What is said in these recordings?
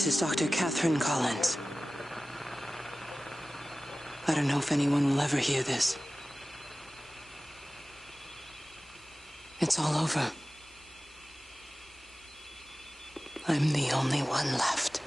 This is Dr. Catherine Collins. I don't know if anyone will ever hear this. It's all over. I'm the only one left.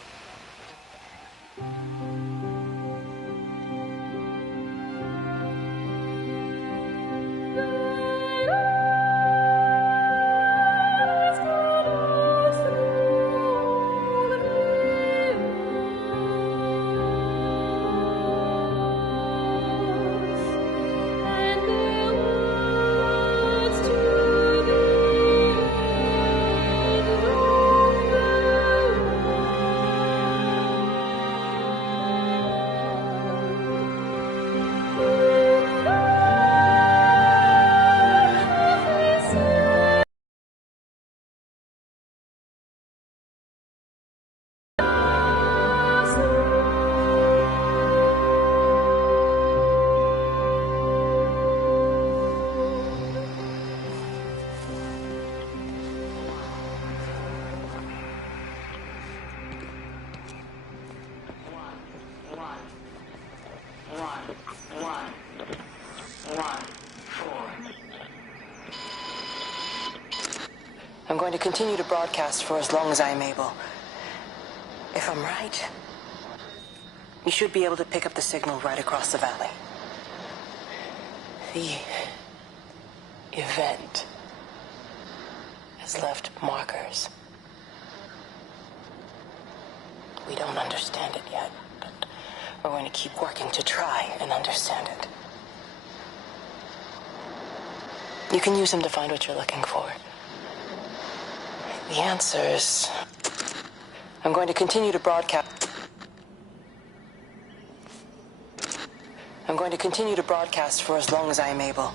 I'm going to continue to broadcast for as long as I'm able. If I'm right, you should be able to pick up the signal right across the valley. The event has left markers. We don't understand it yet, but we're going to keep working to try and understand it. You can use them to find what you're looking for. The answers... I'm going to continue to broadcast... I'm going to continue to broadcast for as long as I'm able.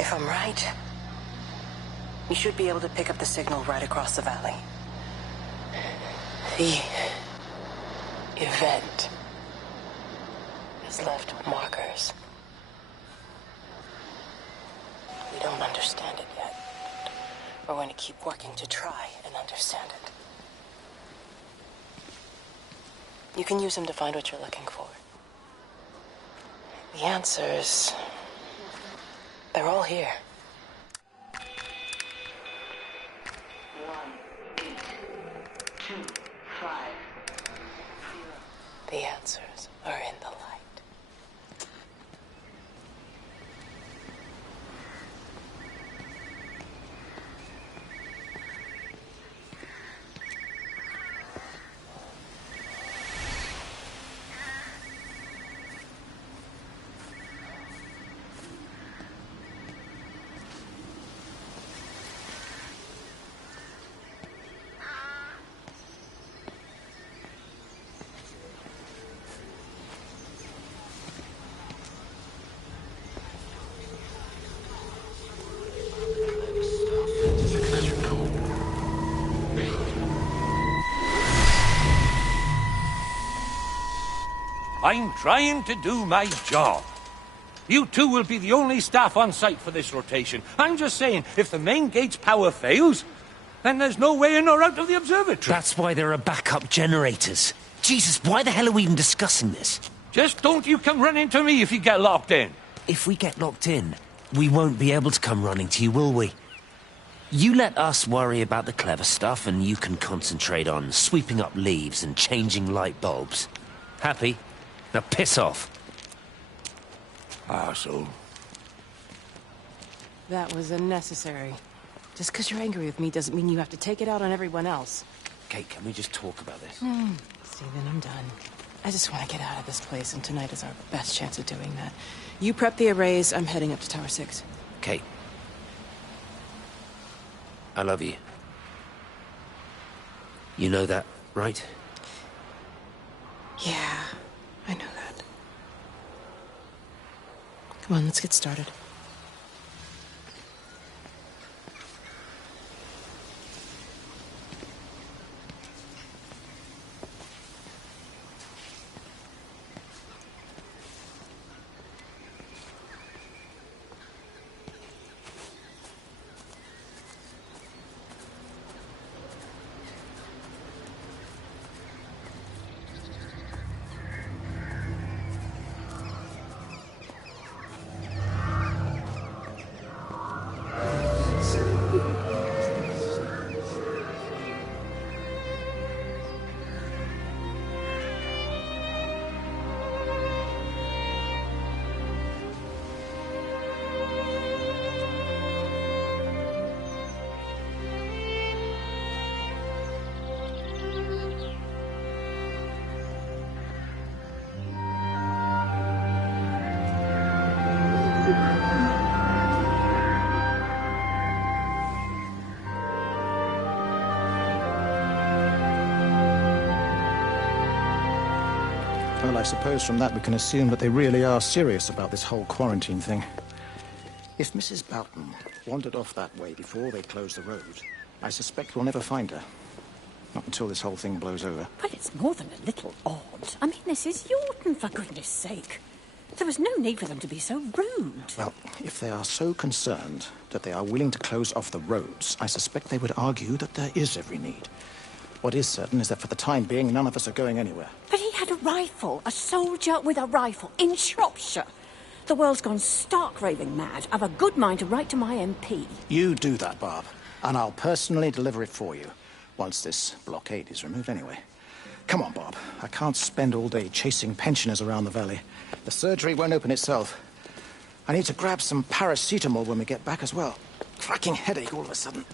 If I'm right, you should be able to pick up the signal right across the valley. The event has left markers. We don't understand it yet. We're going to keep working to try and understand it. You can use them to find what you're looking for. The answers... they're all here. 1-8-2-5. The answers are in the light. I'm trying to do my job. You two will be the only staff on site for this rotation. I'm just saying, if the main gate's power fails, then there's no way in or out of the observatory. That's why there are backup generators. Jesus, why the hell are we even discussing this? Just don't you come running to me if you get locked in. If we get locked in, we won't be able to come running to you, will we? You let us worry about the clever stuff, and you can concentrate on sweeping up leaves and changing light bulbs. Happy? Now piss off. Arsehole. That was unnecessary. Just because you're angry with me doesn't mean you have to take it out on everyone else. Kate, can we just talk about this? Steven, I'm done. I just want to get out of this place, and tonight is our best chance of doing that. You prep the arrays, I'm heading up to Tower 6. Kate. I love you. You know that, right? Yeah, I know that. Come on, let's get started. I suppose from that we can assume that they really are serious about this whole quarantine thing. If Mrs. Boughton wandered off that way before they closed the road, I suspect we'll never find her. Not until this whole thing blows over. But it's more than a little odd. I mean, this is Yorton, for goodness sake. There was no need for them to be so rude. Well, if they are so concerned that they are willing to close off the roads, I suspect they would argue that there is every need. What is certain is that for the time being, none of us are going anywhere. But he had a rifle, a soldier with a rifle, in Shropshire. The world's gone stark raving mad. I've a good mind to write to my MP. You do that, Barb, and I'll personally deliver it for you, once this blockade is removed anyway. Come on, Bob. I can't spend all day chasing pensioners around the valley. The surgery won't open itself. I need to grab some paracetamol when we get back as well. Cracking headache all of a sudden.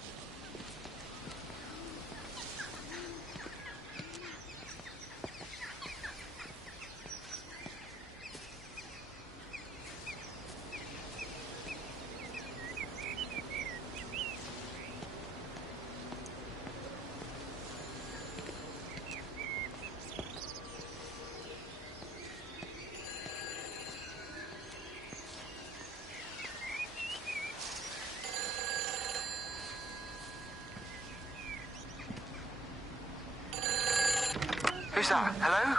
Who's that? Hello?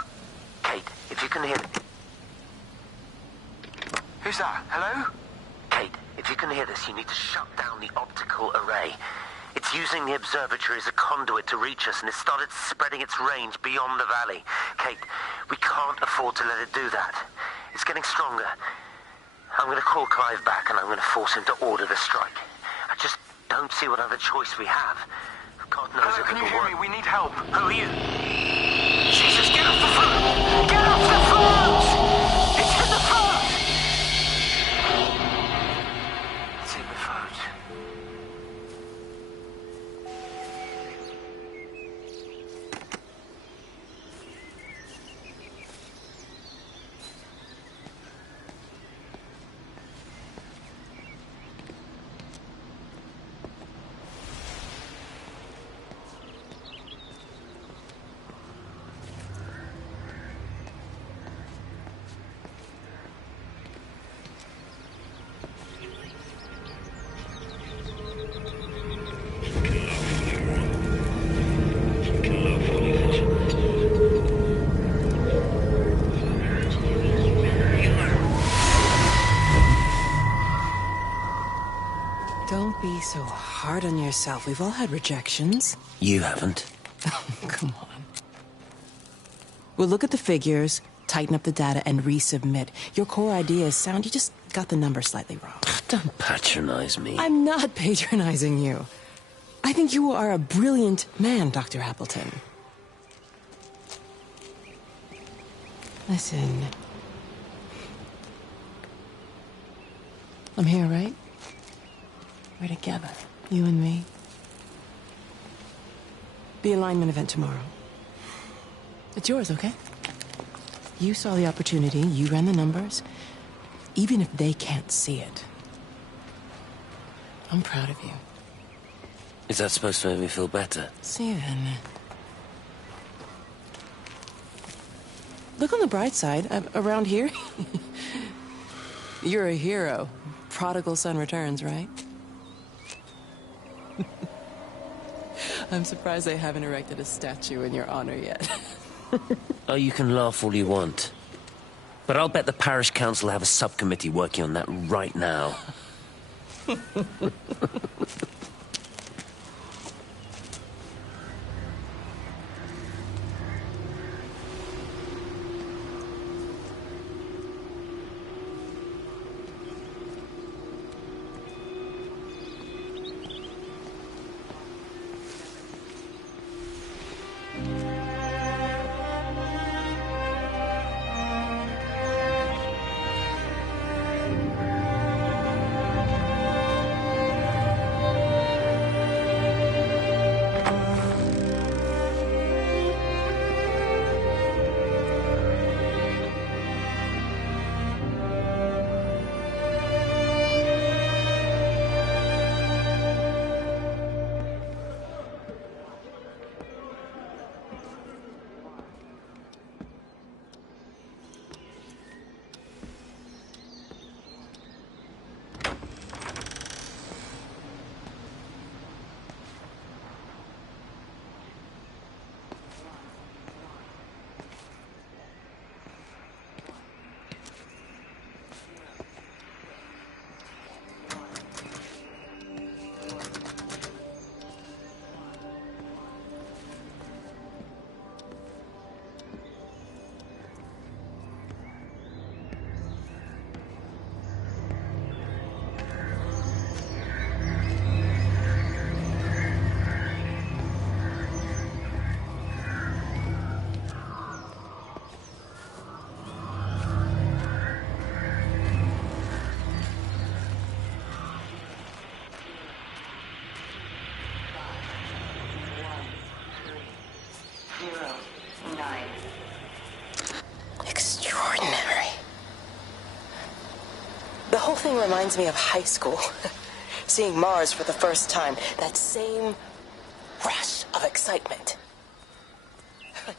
Kate, if you can hear... Who's that? Hello? Kate, if you can hear this, you need to shut down the optical array. It's using the observatory as a conduit to reach us, and it's started spreading its range beyond the valley. Kate, we can't afford to let it do that. It's getting stronger. I'm going to call Clive back, and I'm going to force him to order the strike. I just don't see what other choice we have. God knows Hello, if can it you will hear work. me? We need help. Who are you? Jesus, get off the phone! Get off the phone! It's in the phone! It's in the phone. Don't be so hard on yourself. We've all had rejections. You haven't. Come on. We'll look at the figures, tighten up the data, and resubmit. Your core idea is sound. You just got the number slightly wrong. Don't patronize me. I'm not patronizing you. I think you are a brilliant man, Dr. Appleton. Listen. I'm here, right? We're together, you and me. The alignment event tomorrow. It's yours, okay? You saw the opportunity, you ran the numbers. Even if they can't see it, I'm proud of you. Is that supposed to make me feel better? Steven. Look on the bright side. Around here, you're a hero. Prodigal son returns, right? I'm surprised they haven't erected a statue in your honor yet. Oh, you can laugh all you want. But I'll bet the parish council have a subcommittee working on that right now. Extraordinary. The whole thing reminds me of high school. Seeing Mars for the first time. That same rush of excitement. My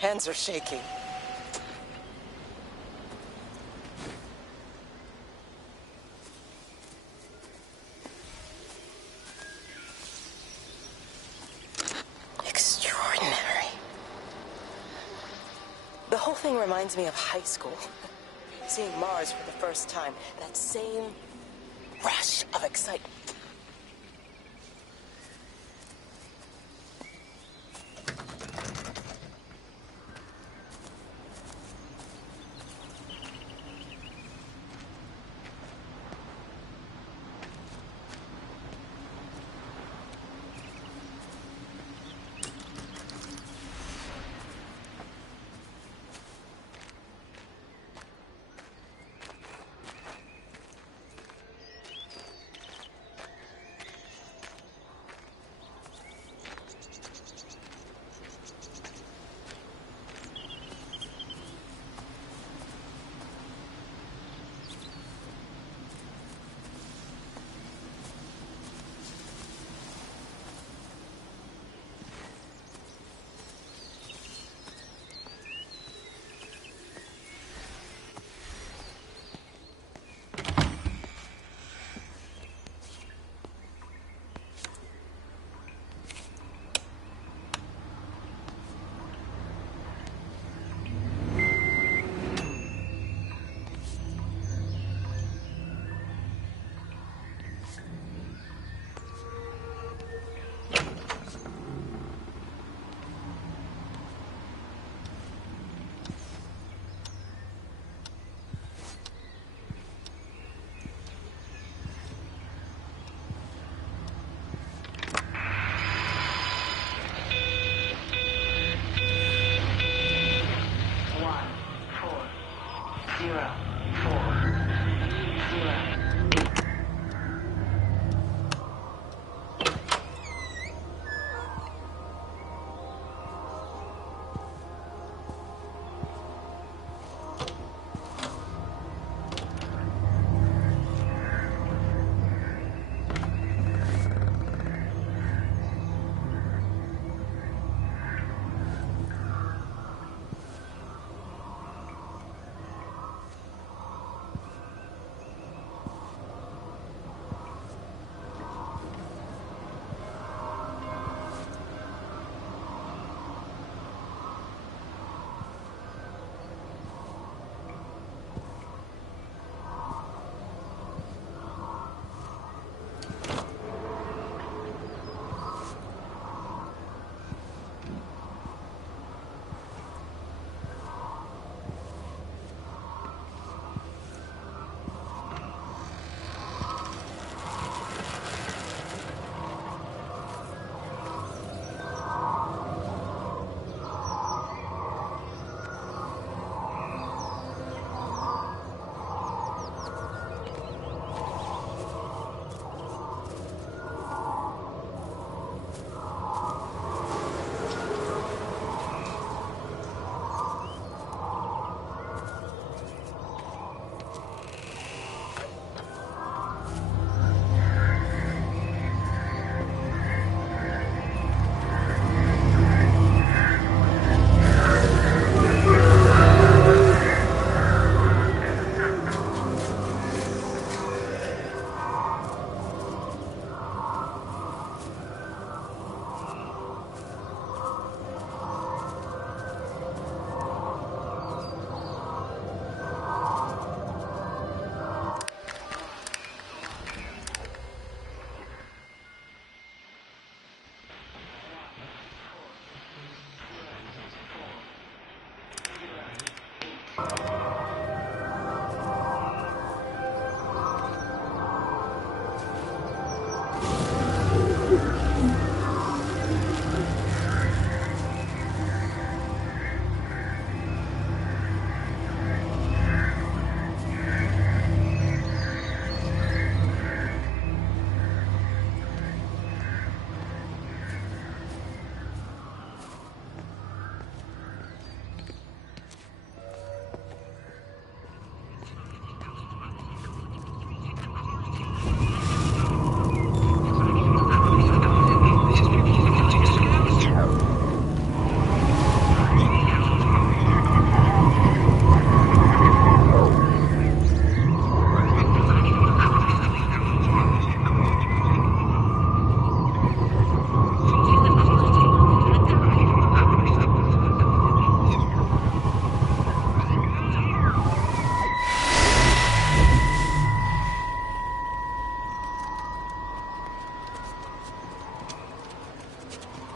hands are shaking. Extraordinary. The whole thing reminds me of high school. Seeing Mars for the first time. That same rush of excitement.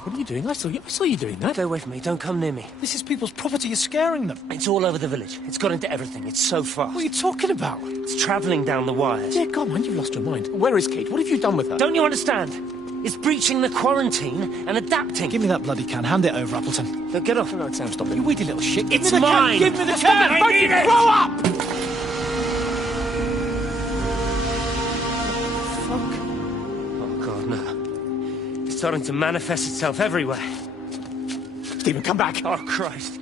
What are you doing? I saw you doing that. Stay away from me. Don't come near me. This is people's property. You're scaring them. It's all over the village. It's got into everything. It's so fast. What are you talking about? It's travelling down the wires. Dear God, man, you've lost your mind. Where is Kate? What have you done with her? Don't you understand? It's breaching the quarantine and adapting. Give me that bloody can. Hand it over, Appleton. No, get off. No, Sam, stop it. You weedy little shit. Give It's me the mine. Can. Give me the can. I need it. Grow up! Fuck. Oh, God, no. It's starting to manifest itself everywhere. Stephen, come back. Oh, Christ.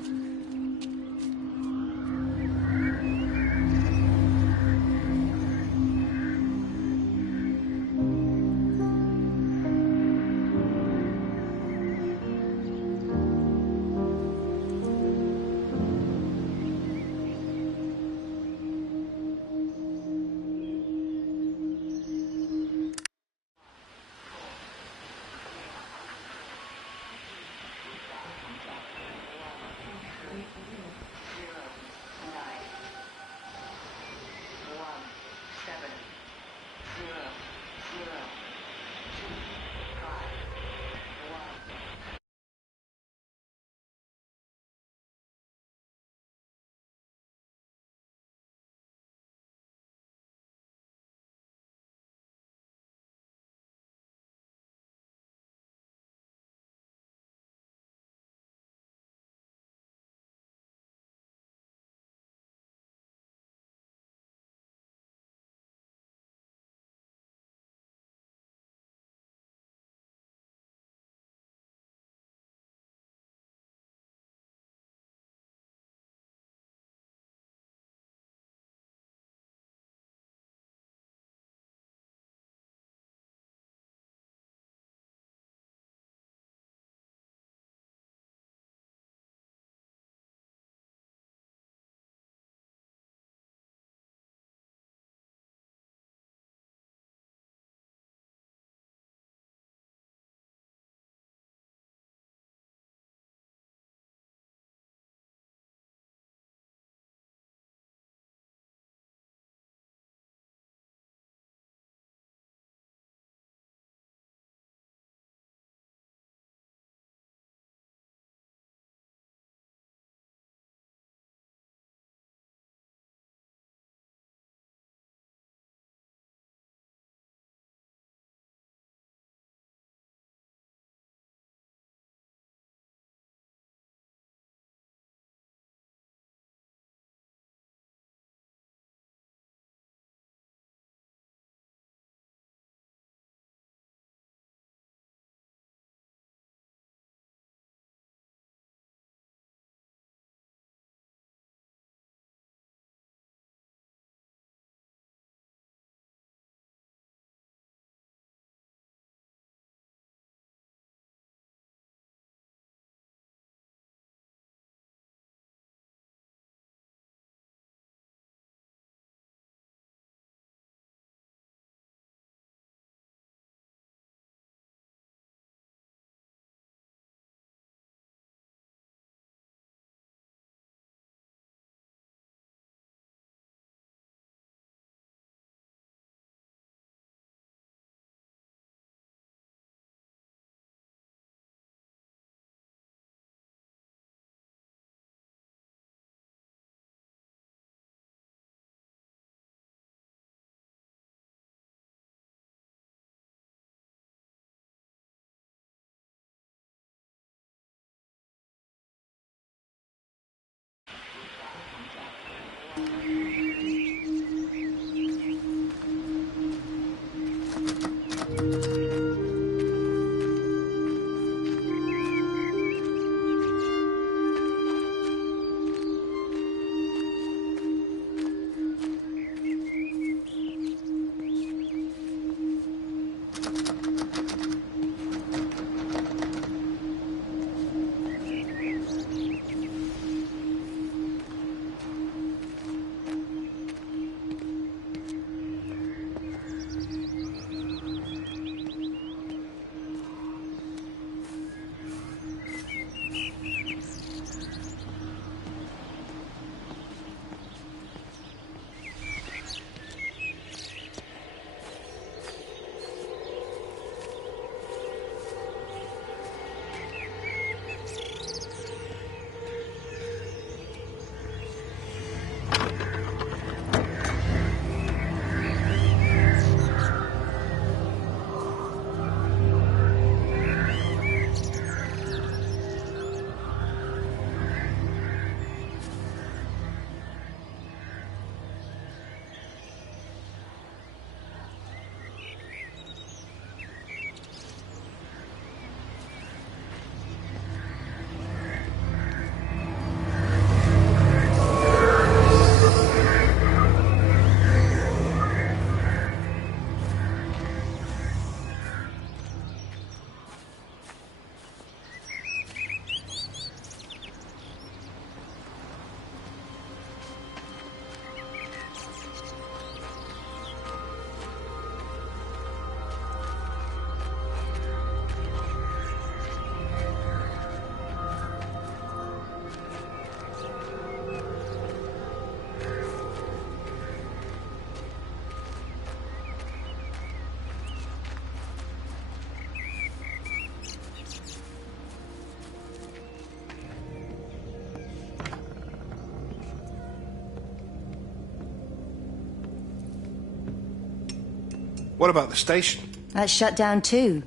What about the station? That's shut down too.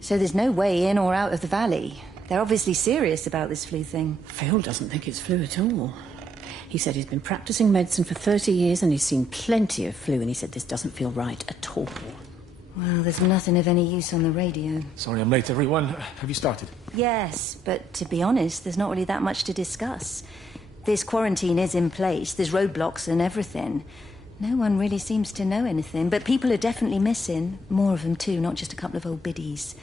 So there's no way in or out of the valley. They're obviously serious about this flu thing. Phil doesn't think it's flu at all. He said he's been practicing medicine for 30 years and he's seen plenty of flu, and he said this doesn't feel right at all. Well, there's nothing of any use on the radio. Sorry I'm late, everyone. Have you started? Yes, but to be honest, there's not really that much to discuss. This quarantine is in place, there's roadblocks and everything. No one really seems to know anything, but people are definitely missing. More of them too, not just a couple of old biddies.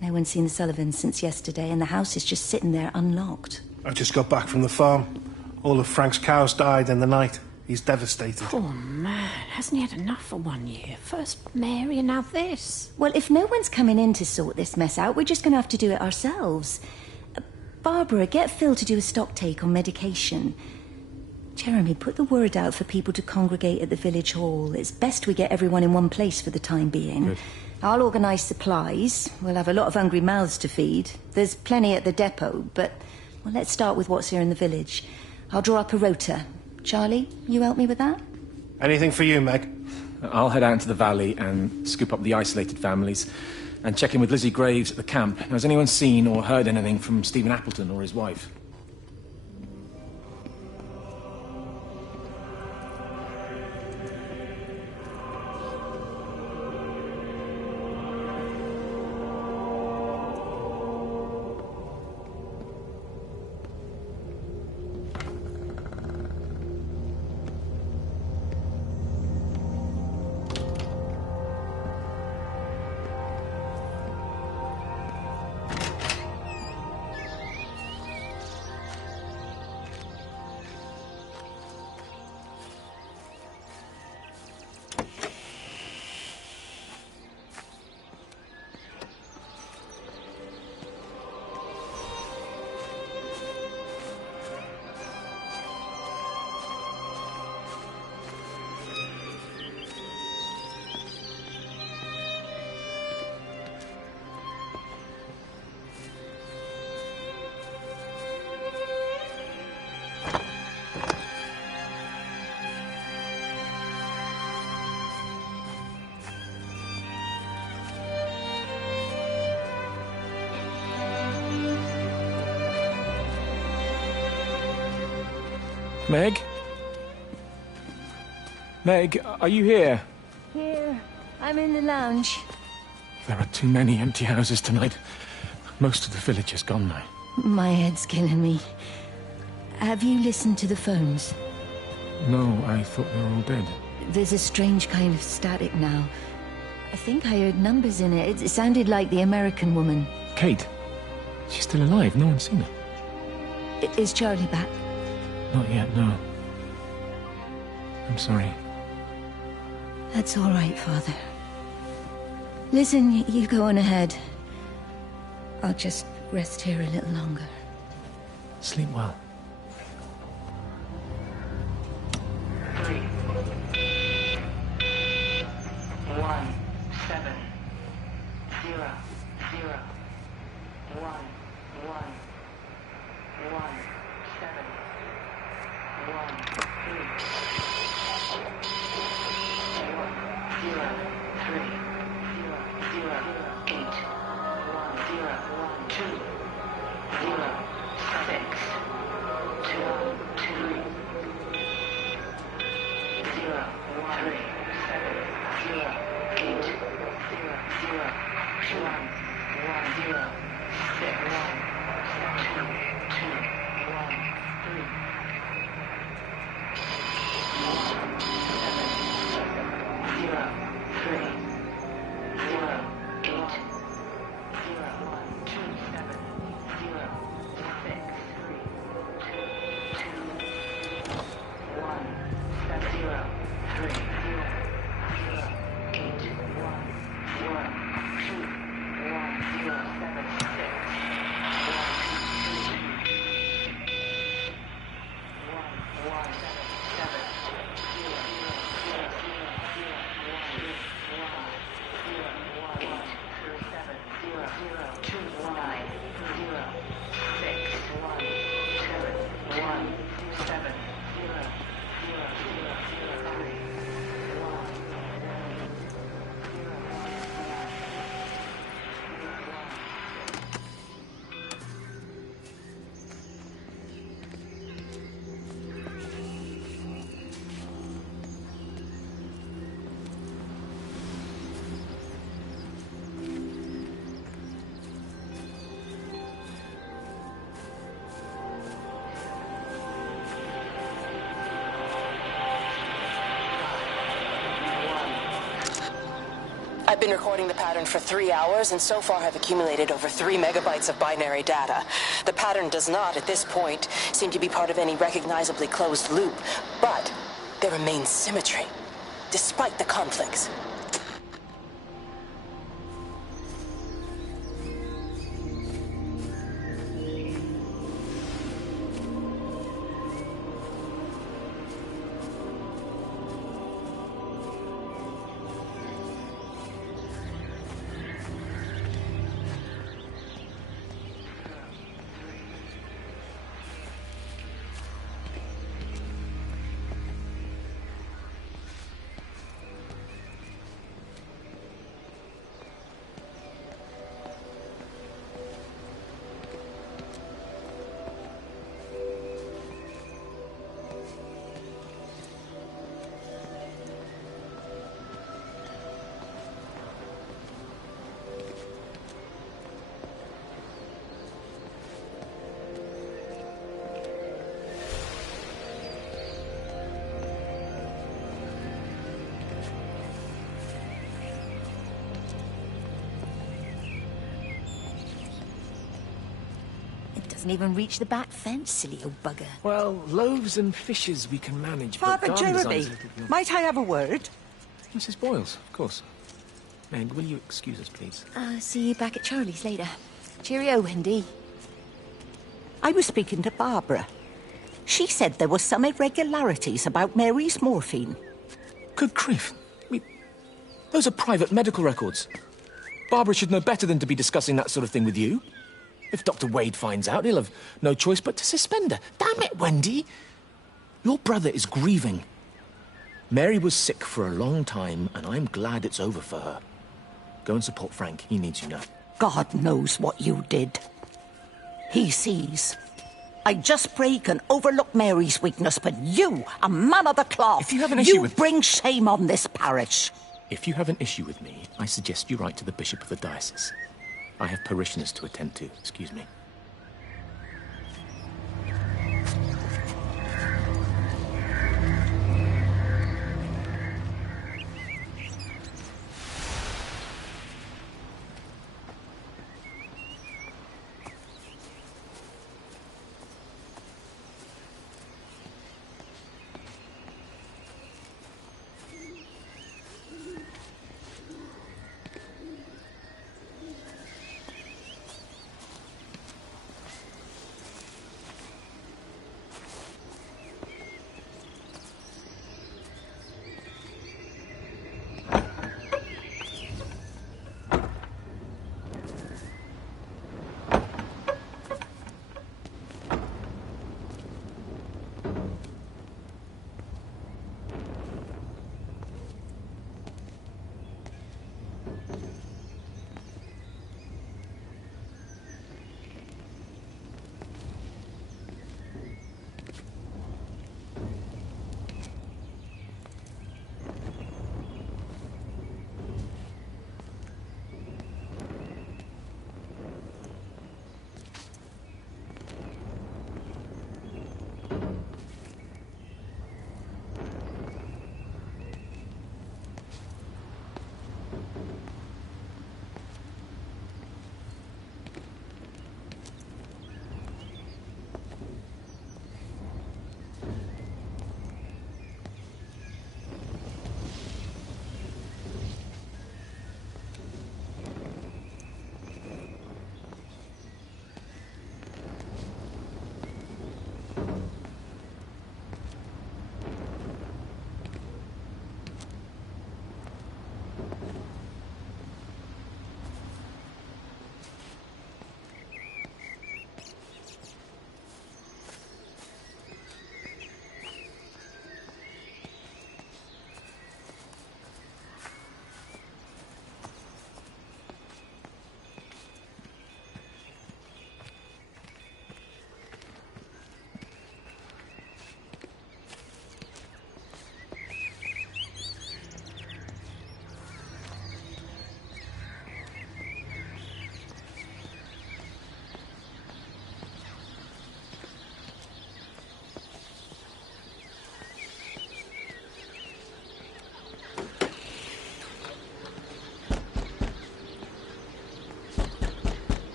No one's seen the Sullivans since yesterday, and the house is just sitting there unlocked. I just got back from the farm. All of Frank's cows died in the night. He's devastated. Poor man, hasn't he had enough for 1 year? First Mary and now this. Well, if no one's coming in to sort this mess out, we're just going to have to do it ourselves. Barbara, get Phil to do a stock take on medication. Jeremy, put the word out for people to congregate at the village hall. It's best we get everyone in one place for the time being. Good. I'll organise supplies. We'll have a lot of hungry mouths to feed. There's plenty at the depot, but well, let's start with what's here in the village. I'll draw up a rota. Charlie, you help me with that? Anything for you, Meg? I'll head out into the valley and scoop up the isolated families and check in with Lizzie Graves at the camp. Now, has anyone seen or heard anything from Stephen Appleton or his wife? Meg? Meg, are you here? Here. I'm in the lounge. There are too many empty houses tonight. Most of the village is gone now. My head's killing me. Have you listened to the phones? No, I thought they were all dead. There's a strange kind of static now. I think I heard numbers in it. It sounded like the American woman. Kate? She's still alive. No one's seen her. Is Charlie back? Not yet, no. I'm sorry. That's all right, Father. Listen, you go on ahead. I'll just rest here a little longer. Sleep well. 3, 1, 7, 0, 0, 1, 1, 1, 7, 1, 3, 0, 3, 0, 8, 1, 0, 2, 0, 6, 2, 2, 0, 3, 7, 0, 8, 0, 0, 1, 0, 6, 2, 2, 1, 3, 0, 3, 0, 8, 0, 1, 2, 7, 0, 6, 3, 2, 1, 7, 0, 3, 0, 8, 1, 0, 2, 1, 0, 7, 6, 1, 7, 0, I've been recording the pattern for 3 hours and so far have accumulated over 3 megabytes of binary data. The pattern does not, at this point, seem to be part of any recognizably closed loop, but there remains symmetry, despite the conflicts. Doesn't even reach the back fence, silly old bugger. Well, loaves and fishes we can manage, but Father garden Jeremy, design's a little beyond- might I have a word? Mrs. Boyles, of course. Meg, will you excuse us, please? See you back at Charlie's later. Cheerio, Wendy. I was speaking to Barbara. She said there were some irregularities about Mary's morphine. Good grief. Those are private medical records. Barbara should know better than to be discussing that sort of thing with you. If Dr. Wade finds out, he'll have no choice but to suspend her. Damn it, Wendy! Your brother is grieving. Mary was sick for a long time, and I'm glad it's over for her. Go and support Frank. He needs you now. God knows what you did. He sees. I just break and overlook Mary's weakness, but you, a man of the cloth, If you have an issue with- bring shame on this parish. If you have an issue with me, I suggest you write to the Bishop of the Diocese. I have parishioners to attend to. Excuse me.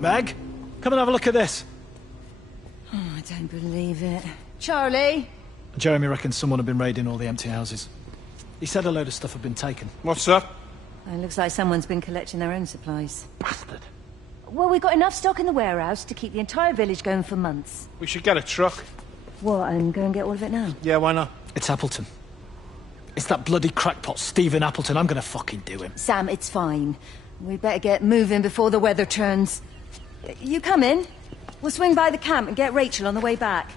Meg, come and have a look at this. Oh, I don't believe it. Charlie? Jeremy reckons someone had been raiding all the empty houses. He said a load of stuff had been taken. What's up? It looks like someone's been collecting their own supplies. Bastard. Well, we've got enough stock in the warehouse to keep the entire village going for months. We should get a truck. What, and go and get all of it now? Yeah, why not? It's Appleton. It's that bloody crackpot Stephen Appleton. I'm gonna fucking do him. Sam, it's fine. We better get moving before the weather turns. You come in. We'll swing by the camp and get Rachel on the way back.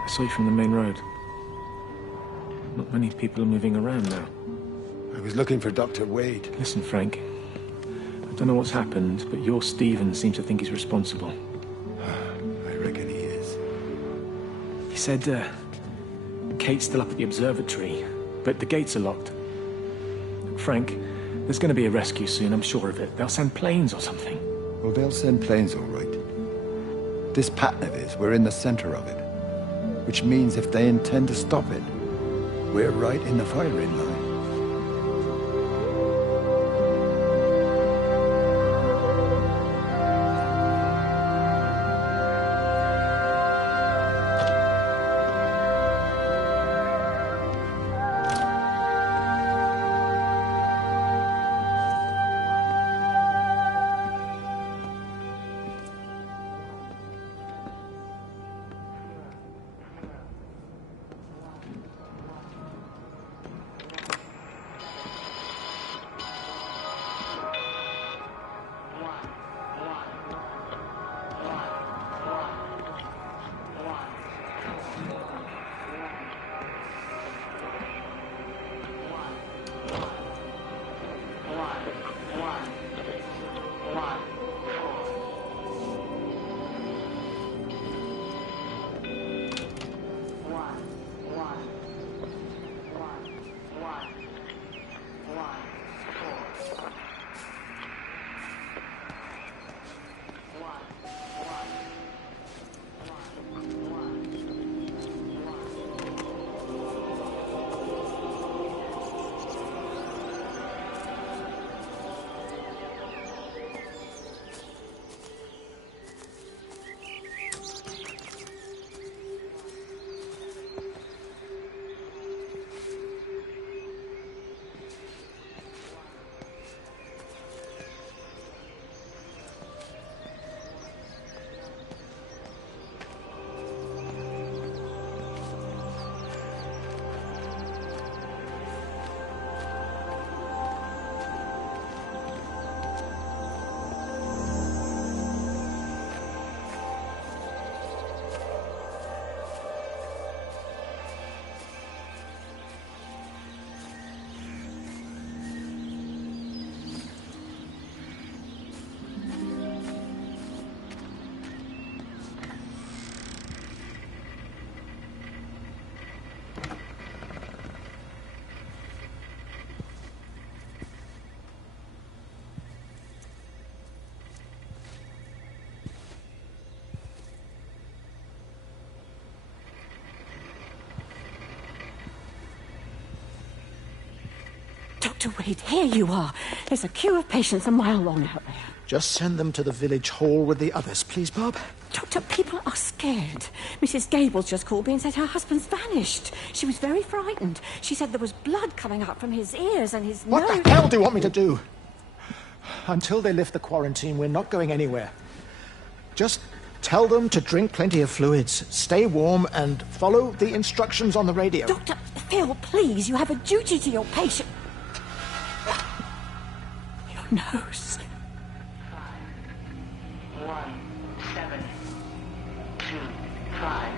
I saw you from the main road. Not many people are moving around now. I was looking for Dr. Wade. Listen, Frank. I don't know what's happened, but your Stephen seems to think he's responsible. I reckon he is. He said, Kate's still up at the observatory, but the gates are locked. Frank, there's going to be a rescue soon, I'm sure of it. They'll send planes or something. Well, they'll send planes, all right. This pattern of his, we're in the center of it. Which means if they intend to stop it, we're right in the firing line. Dr. Wade, here you are. There's a queue of patients a mile long out there. Just send them to the village hall with the others, please, Bob. Doctor, people are scared. Mrs. Gables just called me and said her husband's vanished. She was very frightened. She said there was blood coming up from his ears and his nose. What the hell do you want me to do? Until they lift the quarantine, we're not going anywhere. Just Tell them to drink plenty of fluids, stay warm, and follow the instructions on the radio. Dr. Phil, please, you have a duty to your patient. Your nose. 5, 1, 7, 2, 5.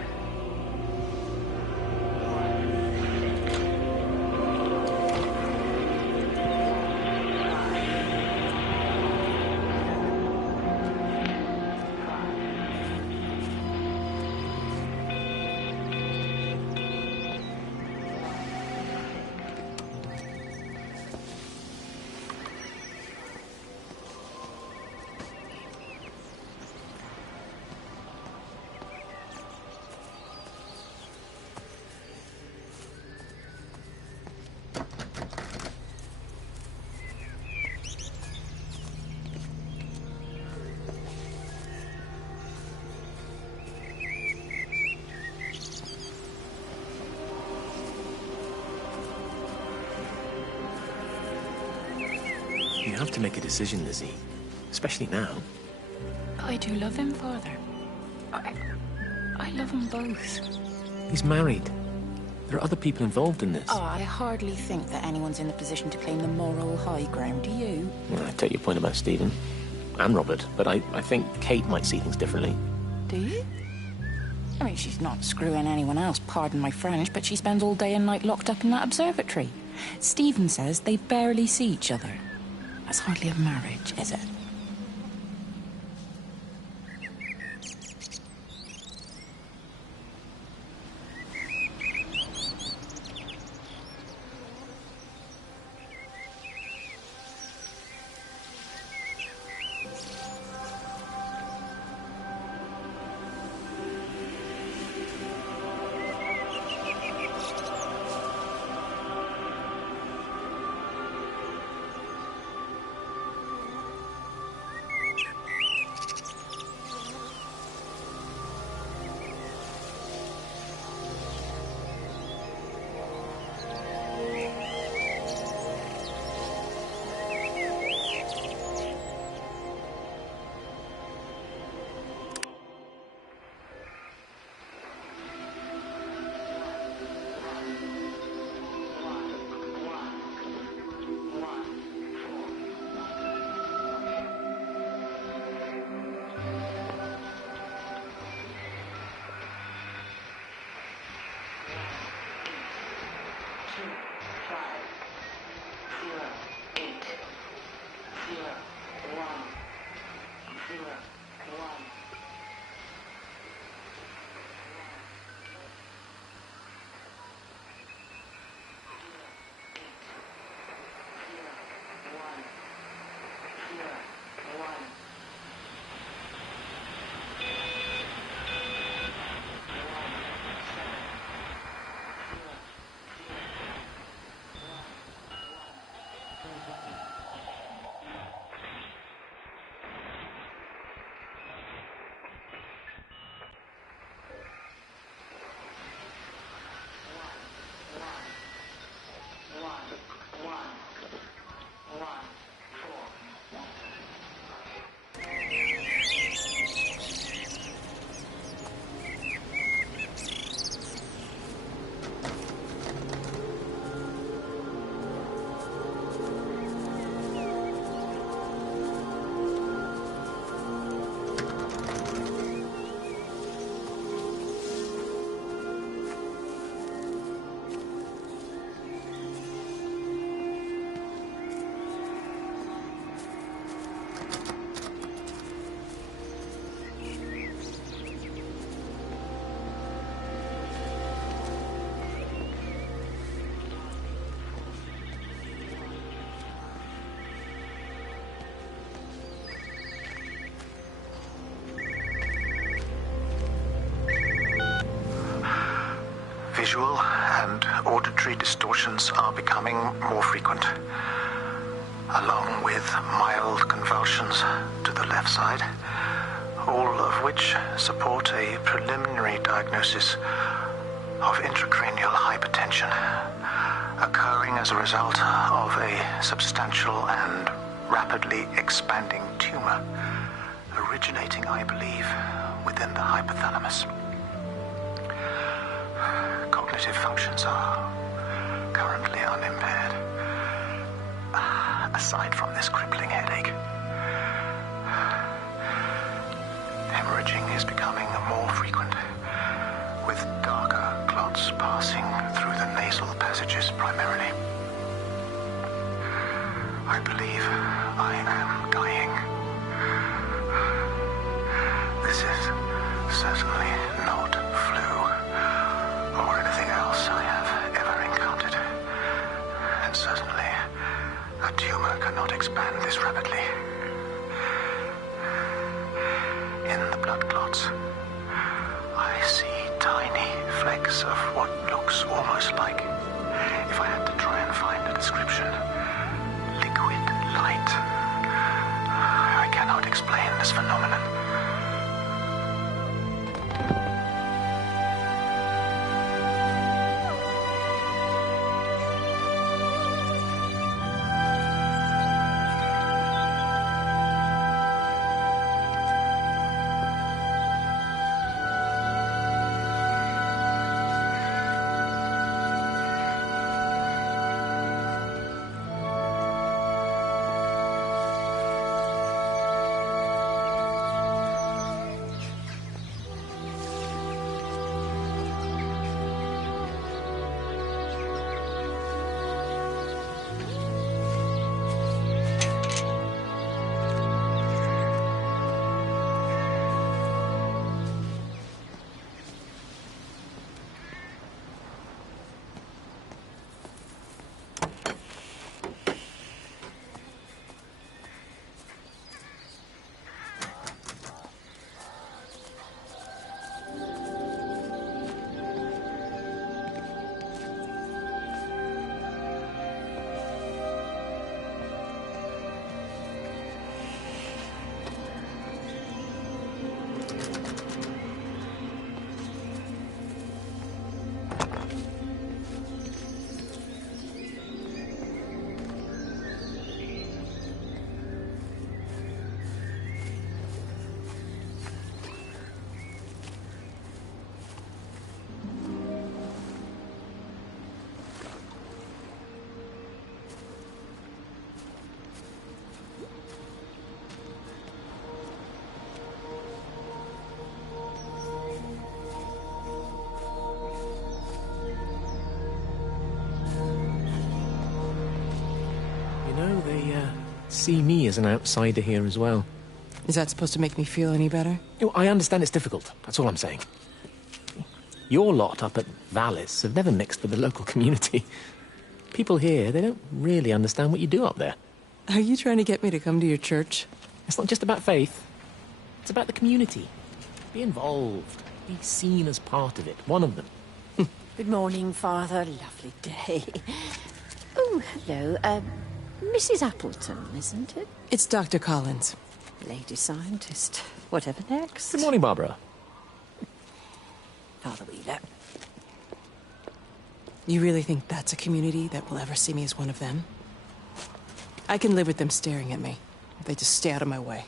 You have to make a decision, Lizzie. Especially now. I do love him, Father. I love them both. He's married. There are other people involved in this. Oh, I hardly think that anyone's in the position to claim the moral high ground, do you? Well, I take your point about Stephen. And Robert. But I think Kate might see things differently. Do you? I mean, she's not screwing anyone else, pardon my French, but she spends all day and night locked up in that observatory. Stephen says they barely see each other. That's hardly a marriage, is it? Visual and auditory distortions are becoming more frequent, along with mild convulsions to the left side, all of which support a preliminary diagnosis of intracranial hypertension, occurring as a result of a substantial and rapidly expanding tumor, originating, I believe, within the hypothalamus. Cognitive functions are currently unimpaired, aside from this crippling headache. Hemorrhaging is becoming more frequent, with darker clots passing through the nasal passages primarily. I believe I am dying. This is certainly not flu or anything else I have ever encountered. And certainly a tumor cannot expand this rapidly. In the blood clots, I see tiny flecks of what looks almost like, if I had to try and find a description, liquid light. I cannot explain this phenomenon. See me as an outsider here as well. Is that supposed to make me feel any better? I understand it's difficult. That's all I'm saying. Your lot up at Vallis have never mixed with the local community. People here, they don't really understand what you do up there. Are you trying to get me to come to your church? It's not just about faith. It's about the community. Be involved. Be seen as part of it. One of them. Good morning, Father. Lovely day. Oh, hello. Mrs. Appleton, isn't it? It's Dr. Collins. Lady scientist. Whatever next. Good morning, Barbara. Father Wheeler. You really think that's a community that will ever see me as one of them? I can live with them staring at me, if they just stay out of my way.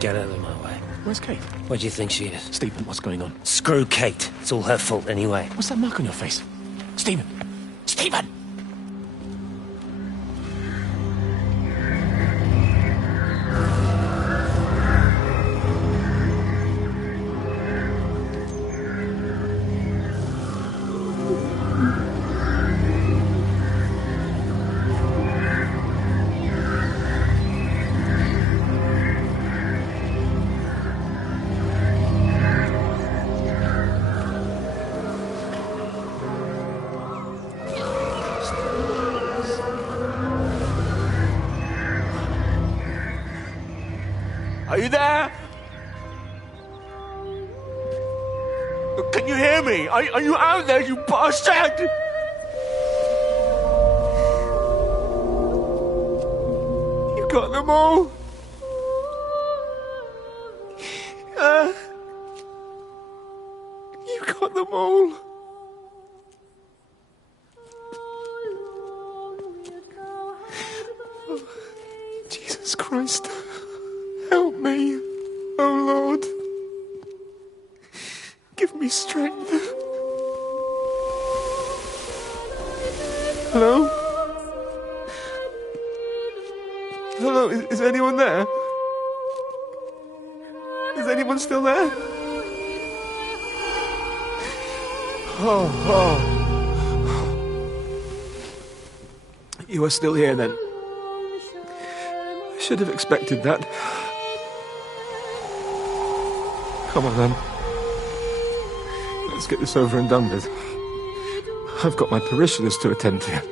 Get out of my way. Where's Kate? Where do you think she is? Stephen, what's going on? Screw Kate. It's all her fault anyway. What's that mark on your face? Stephen! Stephen! Are you there? Can you hear me? Are you out there, you bastard? You got them all? You got them all? Oh, Jesus Christ. Help me, oh Lord. Give me strength. Hello? Hello, is anyone there? Is anyone still there? Oh. You are still here then. I should have expected that. Come on, then. Let's get this over and done with. I've got my parishioners to attend to.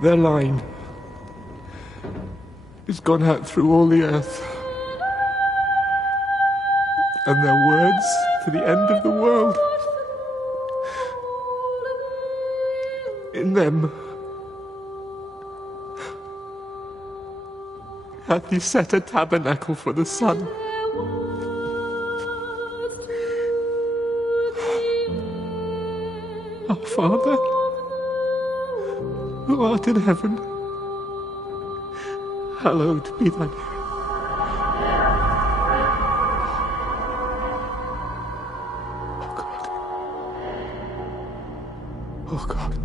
Their line has gone out through all the earth. And their words to the end of the world. In them hath he set a tabernacle for the sun. Our Father, who art in heaven, hallowed be thy name. Oh God.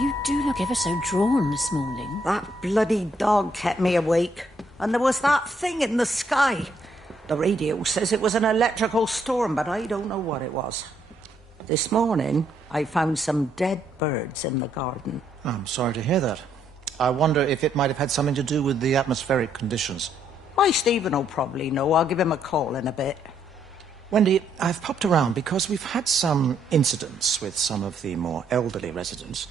You do look ever so drawn this morning. That bloody dog kept me awake. And there was that thing in the sky. The radio says it was an electrical storm, but I don't know what it was. This morning, I found some dead birds in the garden. I'm sorry to hear that. I wonder if it might have had something to do with the atmospheric conditions. Why, Stephen will probably know. I'll give him a call in a bit. Wendy, I've popped around because we've had some incidents with some of the more elderly residents.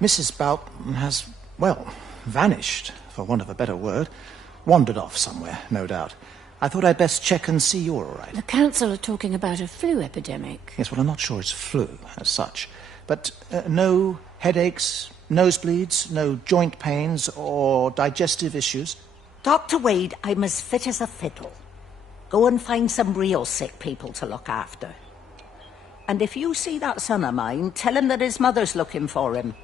Mrs. Bout has, well, vanished, for want of a better word. Wandered off somewhere, no doubt. I thought I'd best check and see you're all right. The council are talking about a flu epidemic. Yes, well, I'm not sure it's flu as such. But no headaches, nosebleeds, no joint pains or digestive issues? Dr. Wade, I'm as fit as a fiddle. Go and find some real sick people to look after. And if you see that son of mine, tell him that his mother's looking for him.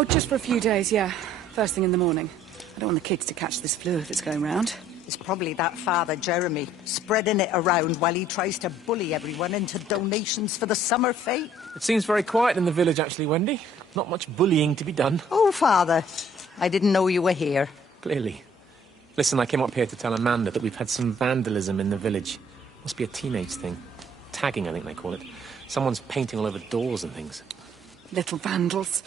Oh, just for a few days, yeah. First thing in the morning. I don't want the kids to catch this flu if it's going round. It's probably that Father Jeremy, spreading it around while he tries to bully everyone into donations for the summer fete. It seems very quiet in the village, actually, Wendy. Not much bullying to be done. Oh, Father, I didn't know you were here. Clearly. Listen, I came up here to tell Amanda that we've had some vandalism in the village. Must be a teenage thing. Tagging, I think they call it. Someone's painting all over doors and things. Little vandals.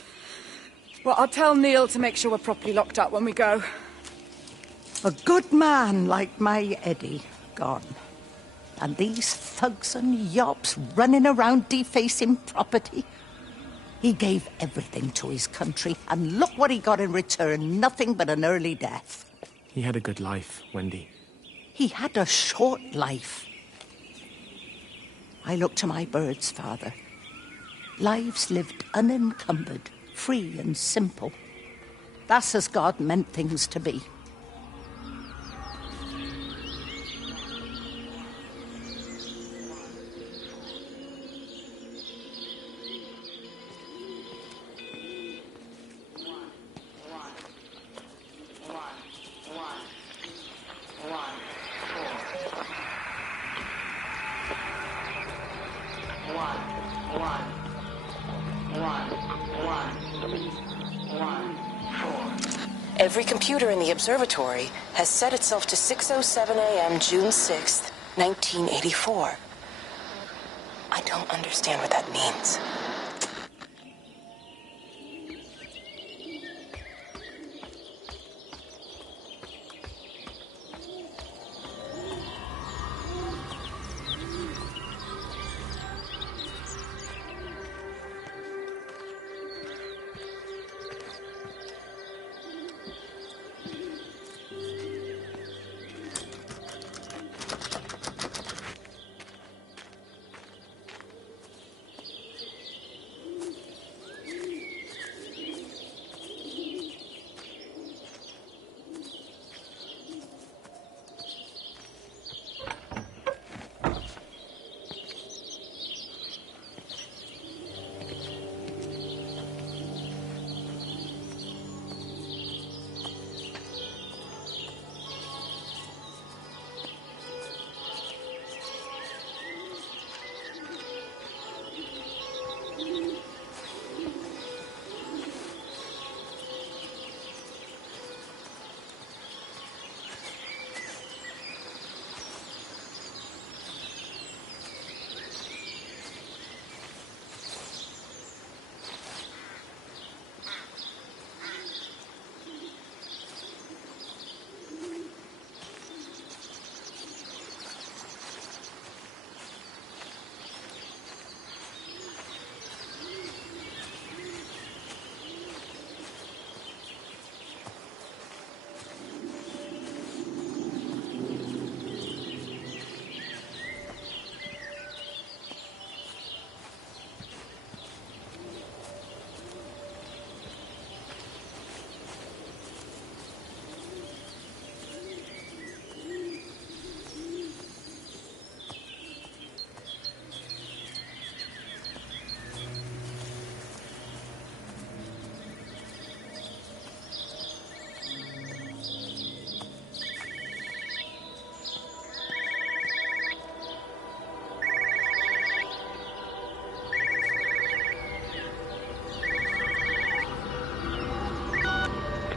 Well, I'll tell Neil to make sure we're properly locked up when we go. A good man like my Eddie gone. And these thugs and yops running around defacing property. He gave everything to his country, and look what he got in return. Nothing but an early death. He had a good life, Wendy. He had a short life. I look to my birds, Father. Lives lived unencumbered, free and simple. That's as God meant things to be. Every computer in the observatory has set itself to 6:07 a.m. June 6th, 1984. I don't understand what that means.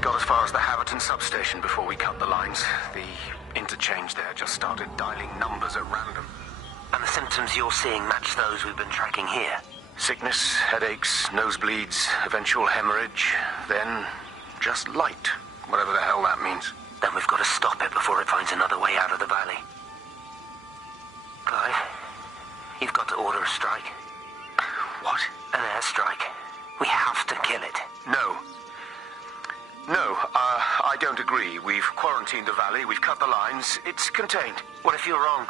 Got as far as the Haverton substation before we cut the lines. The interchange there just started dialing numbers at random. And the symptoms you're seeing match those we've been tracking here? Sickness, headaches, nosebleeds, eventual hemorrhage, then just light, whatever the hell that means. Then we've got to stop it before it finds another way out of the valley. Clive, you've got to order a strike. What? An airstrike. We have to kill it. No. No, I don't agree. We've quarantined the valley, we've cut the lines, it's contained. What if you're wrong?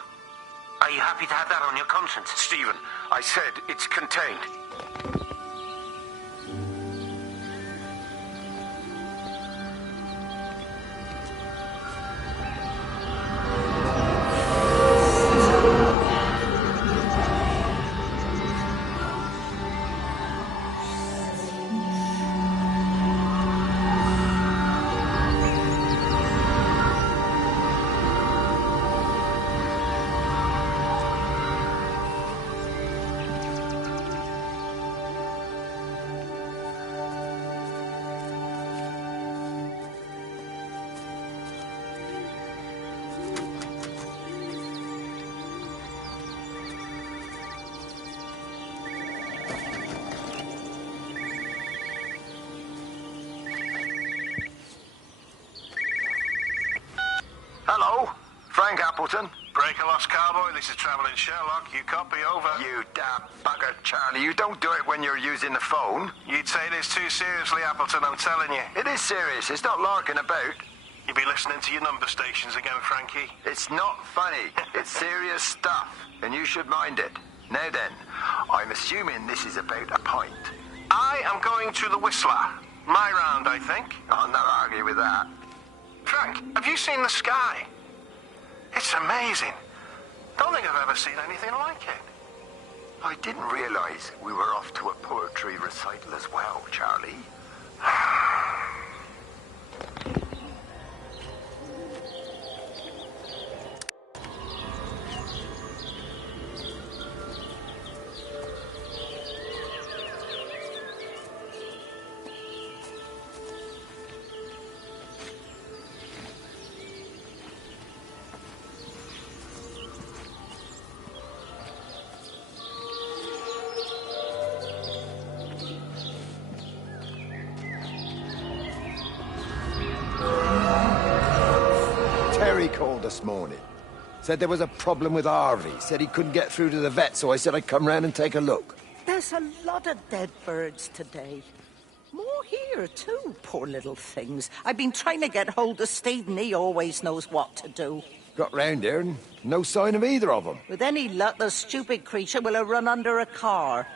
Are you happy to have that on your conscience? Stephen, I said it's contained. Frank Appleton. Break a lost cowboy, this is Travelling Sherlock. You copy, over. You damn bugger, Charlie. You don't do it when you're using the phone. You'd take this too seriously, Appleton, I'm telling you. It is serious. It's not larking about. You be listening to your number stations again, Frankie. It's not funny. It's serious stuff, and you should mind it. Now then, I'm assuming this is about a pint. I am going to the Whistler. My round, I think. I'll not argue with that. Frank, have you seen the sky? It's amazing. Don't think I've ever seen anything like it. I didn't realize we were off to a poetry recital as well, Charlie. Terry called this morning. Said there was a problem with Harvey. Said he couldn't get through to the vet, so I said I'd come round and take a look. There's a lot of dead birds today. More here, too, poor little things. I've been trying to get hold of Steve, and he always knows what to do. Got round here and no sign of either of them. With any luck, the stupid creature will have run under a car.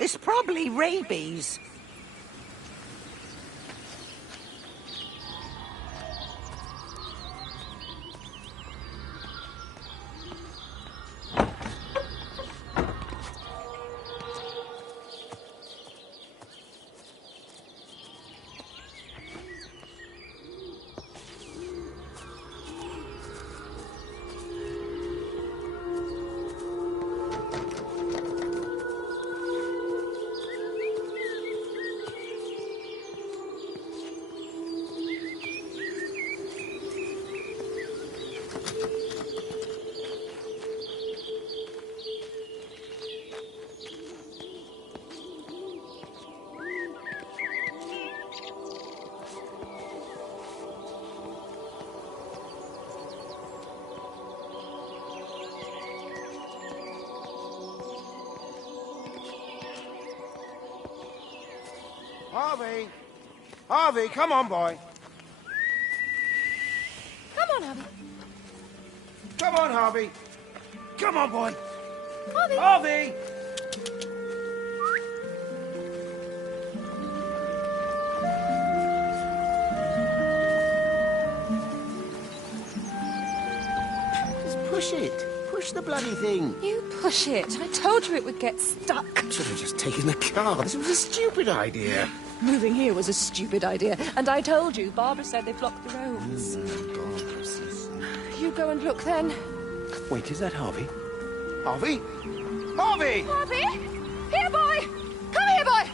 It's probably rabies. Harvey! Harvey, come on, boy. Come on, Harvey. Come on, Harvey. Come on, boy. Harvey! Harvey! Just push it. Push the bloody thing. You push it. I told you it would get stuck. Should have just taken the car. This was a stupid idea. Moving here was a stupid idea. And I told you, Barbara said they blocked the roads. You go and look then. Wait, is that Harvey? Harvey? Harvey! Harvey! Here, boy! Come here, boy!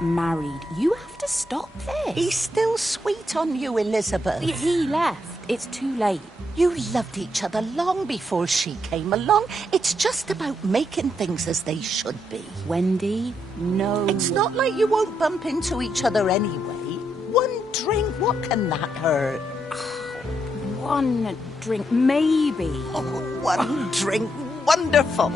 Married. You have to stop this. He's still sweet on you, Elizabeth. He left. It's too late. You loved each other long before she came along. It's just about making things as they should be. Wendy, no. It's not like you won't bump into each other anyway. One drink, what can that hurt? One drink, maybe. Oh, one drink, wonderful.